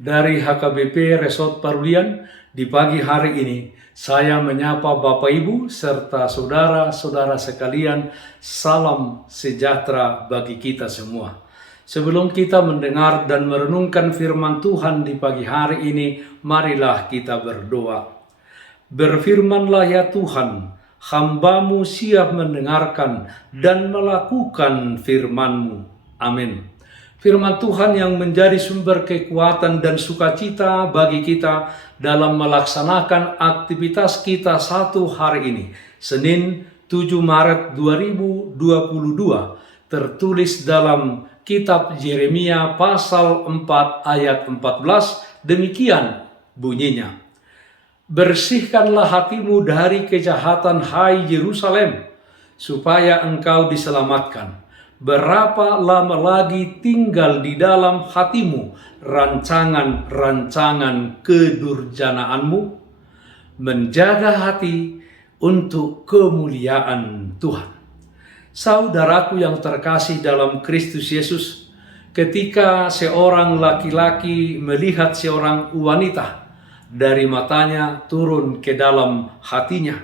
Dari HKBP Resort Parulian, di pagi hari ini saya menyapa Bapak Ibu serta saudara-saudara sekalian, salam sejahtera bagi kita semua. Sebelum kita mendengar dan merenungkan firman Tuhan di pagi hari ini, marilah kita berdoa. Berfirmanlah ya Tuhan, hamba-Mu siap mendengarkan dan melakukan firman-Mu. Amin. Firman Tuhan yang menjadi sumber kekuatan dan sukacita bagi kita dalam melaksanakan aktivitas kita satu hari ini, Senin 7 Maret 2022, tertulis dalam kitab Yeremia pasal 4 ayat 14, demikian bunyinya. Bersihkanlah hatimu dari kejahatan, hai Yerusalem, supaya engkau diselamatkan. Berapa lama lagi tinggal di dalam hatimu rancangan-rancangan kedurjanaanmu? Menjaga hati untuk kemuliaan Tuhan. Saudaraku yang terkasih dalam Kristus Yesus, ketika seorang laki-laki melihat seorang wanita, dari matanya turun ke dalam hatinya,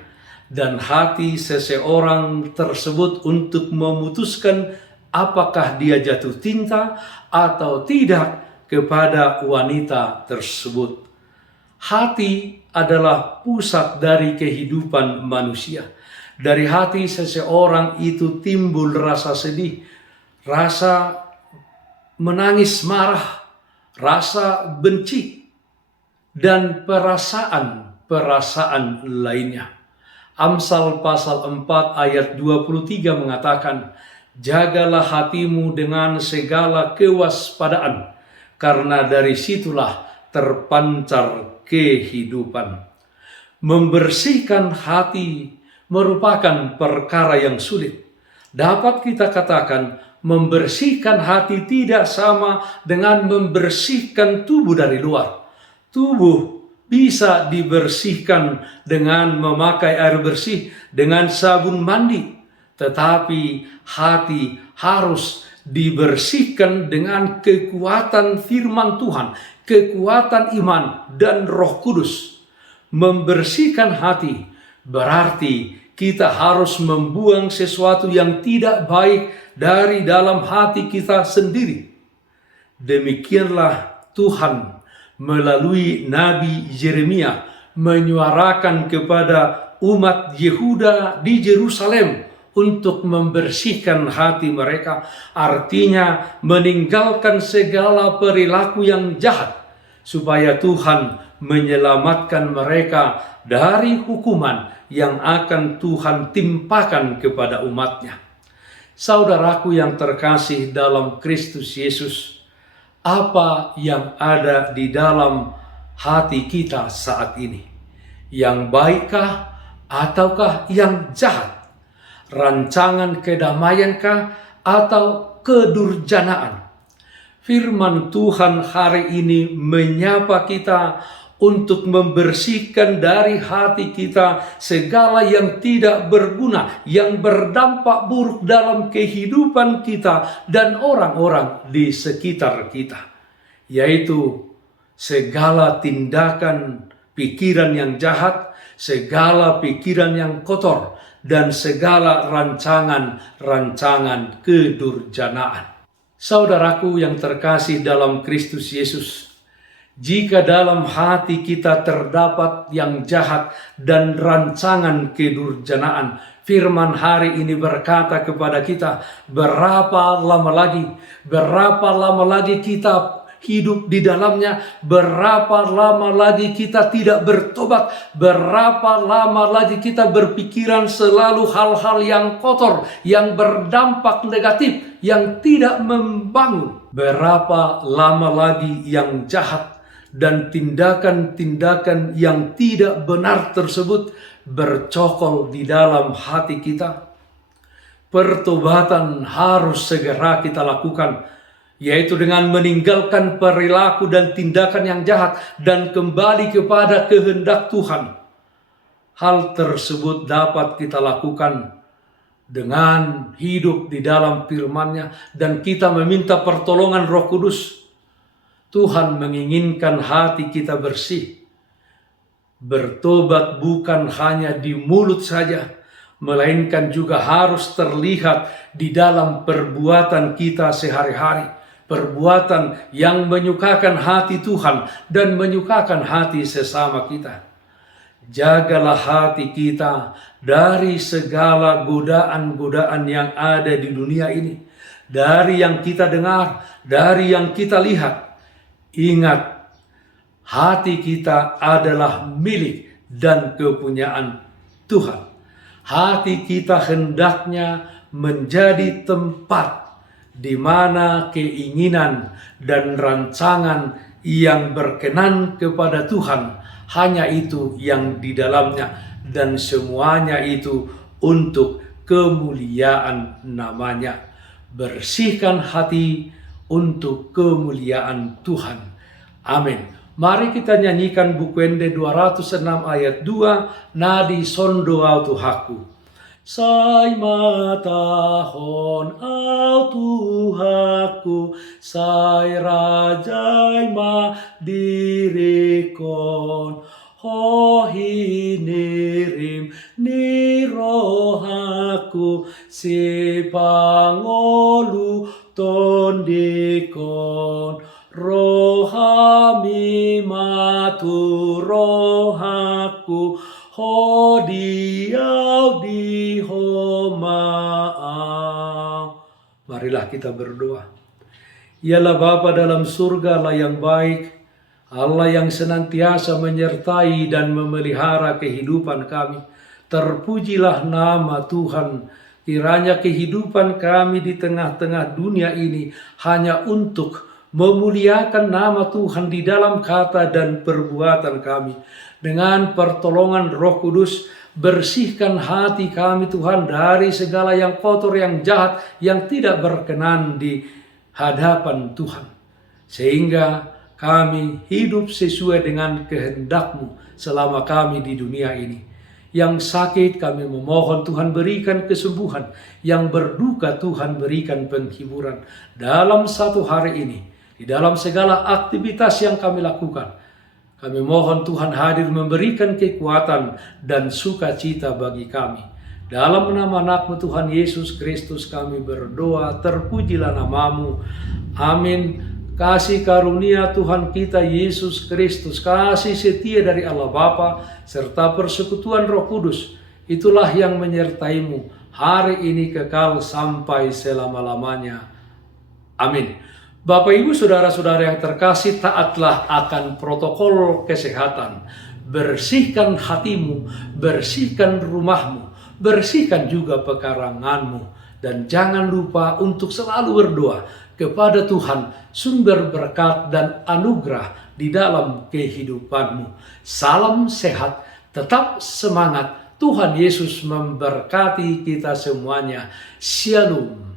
dan hati seseorang tersebut untuk memutuskan apakah dia jatuh cinta atau tidak kepada wanita tersebut. Hati adalah pusat dari kehidupan manusia. Dari hati seseorang itu timbul rasa sedih, rasa menangis marah, rasa benci, dan perasaan-perasaan lainnya. Amsal pasal 4 ayat 23 mengatakan, jagalah hatimu dengan segala kewaspadaan, karena dari situlah terpancar kehidupan. Membersihkan hati merupakan perkara yang sulit. Dapat kita katakan, membersihkan hati tidak sama dengan membersihkan tubuh dari luar. Tubuh bisa dibersihkan dengan memakai air bersih, dengan sabun mandi. Tetapi hati harus dibersihkan dengan kekuatan firman Tuhan, kekuatan iman dan Roh Kudus. Membersihkan hati berarti kita harus membuang sesuatu yang tidak baik dari dalam hati kita sendiri. Demikianlah Tuhan melalui Nabi Yeremia menyuarakan kepada umat Yehuda di Yerusalem untuk membersihkan hati mereka, artinya meninggalkan segala perilaku yang jahat, supaya Tuhan menyelamatkan mereka dari hukuman yang akan Tuhan timpakan kepada umatnya. Saudaraku yang terkasih dalam Kristus Yesus, apa yang ada di dalam hati kita saat ini? Yang baikkah ataukah yang jahat? Rancangan kedamaiankah atau kedurjanaan? Firman Tuhan hari ini menyapa kita untuk membersihkan dari hati kita segala yang tidak berguna, yang berdampak buruk dalam kehidupan kita dan orang-orang di sekitar kita, yaitu segala tindakan pikiran yang jahat, segala pikiran yang kotor, dan segala rancangan-rancangan kedurjanaan. Saudaraku yang terkasih dalam Kristus Yesus, jika dalam hati kita terdapat yang jahat dan rancangan kedurjanaan, firman hari ini berkata kepada kita, berapa lama lagi kita hidup di dalamnya, berapa lama lagi kita tidak bertobat, berapa lama lagi kita berpikiran selalu hal-hal yang kotor, yang berdampak negatif, yang tidak membangun. Berapa lama lagi yang jahat dan tindakan-tindakan yang tidak benar tersebut bercokol di dalam hati kita. Pertobatan harus segera kita lakukan, yaitu dengan meninggalkan perilaku dan tindakan yang jahat dan kembali kepada kehendak Tuhan. Hal tersebut dapat kita lakukan dengan hidup di dalam firman-Nya dan kita meminta pertolongan Roh Kudus. Tuhan menginginkan hati kita bersih. Bertobat bukan hanya di mulut saja, melainkan juga harus terlihat di dalam perbuatan kita sehari-hari. Perbuatan yang menyukakan hati Tuhan dan menyukakan hati sesama kita. Jagalah hati kita dari segala godaan-godaan yang ada di dunia ini. Dari yang kita dengar, dari yang kita lihat. Ingat, hati kita adalah milik dan kepunyaan Tuhan. Hati kita hendaknya menjadi tempat di mana keinginan dan rancangan yang berkenan kepada Tuhan hanya itu yang di dalamnya, dan semuanya itu untuk kemuliaan namanya. Bersihkan hati untuk kemuliaan Tuhan. Amin. Mari kita nyanyikan buku Ende 206 ayat 2, Nadi sondo au Tuhaku. Sai matahon au Tuhaku, sai rajai ma dirikon, hohi nirim ni rohaku, si pangolu tondikon, rohami matu rohaku, hodiau di homaang. Marilah kita berdoa. Ialah Bapa dalam surga, Allah yang baik, Allah yang senantiasa menyertai dan memelihara kehidupan kami. Terpujilah nama Tuhan. Kiranya kehidupan kami di tengah-tengah dunia ini hanya untuk memuliakan nama Tuhan di dalam kata dan perbuatan kami. Dengan pertolongan Roh Kudus, bersihkan hati kami Tuhan dari segala yang kotor, yang jahat, yang tidak berkenan di hadapan Tuhan. Sehingga kami hidup sesuai dengan kehendak-Mu selama kami di dunia ini. Yang sakit kami memohon Tuhan berikan kesembuhan. Yang berduka Tuhan berikan penghiburan. Dalam satu hari ini, di dalam segala aktivitas yang kami lakukan, kami mohon Tuhan hadir memberikan kekuatan dan sukacita bagi kami. Dalam nama anak-Mu Tuhan Yesus Kristus kami berdoa, terpujilah nama-Mu. Amin. Kasih karunia Tuhan kita Yesus Kristus, kasih setia dari Allah Bapa, serta persekutuan Roh Kudus, itulah yang menyertai-Mu hari ini kekal sampai selama-lamanya. Amin. Bapak, Ibu, Saudara-saudara yang terkasih, taatlah akan protokol kesehatan. Bersihkan hatimu, bersihkan rumahmu, bersihkan juga pekaranganmu. Dan jangan lupa untuk selalu berdoa kepada Tuhan, sumber berkat dan anugerah di dalam kehidupanmu. Salam sehat, tetap semangat. Tuhan Yesus memberkati kita semuanya. Shalom.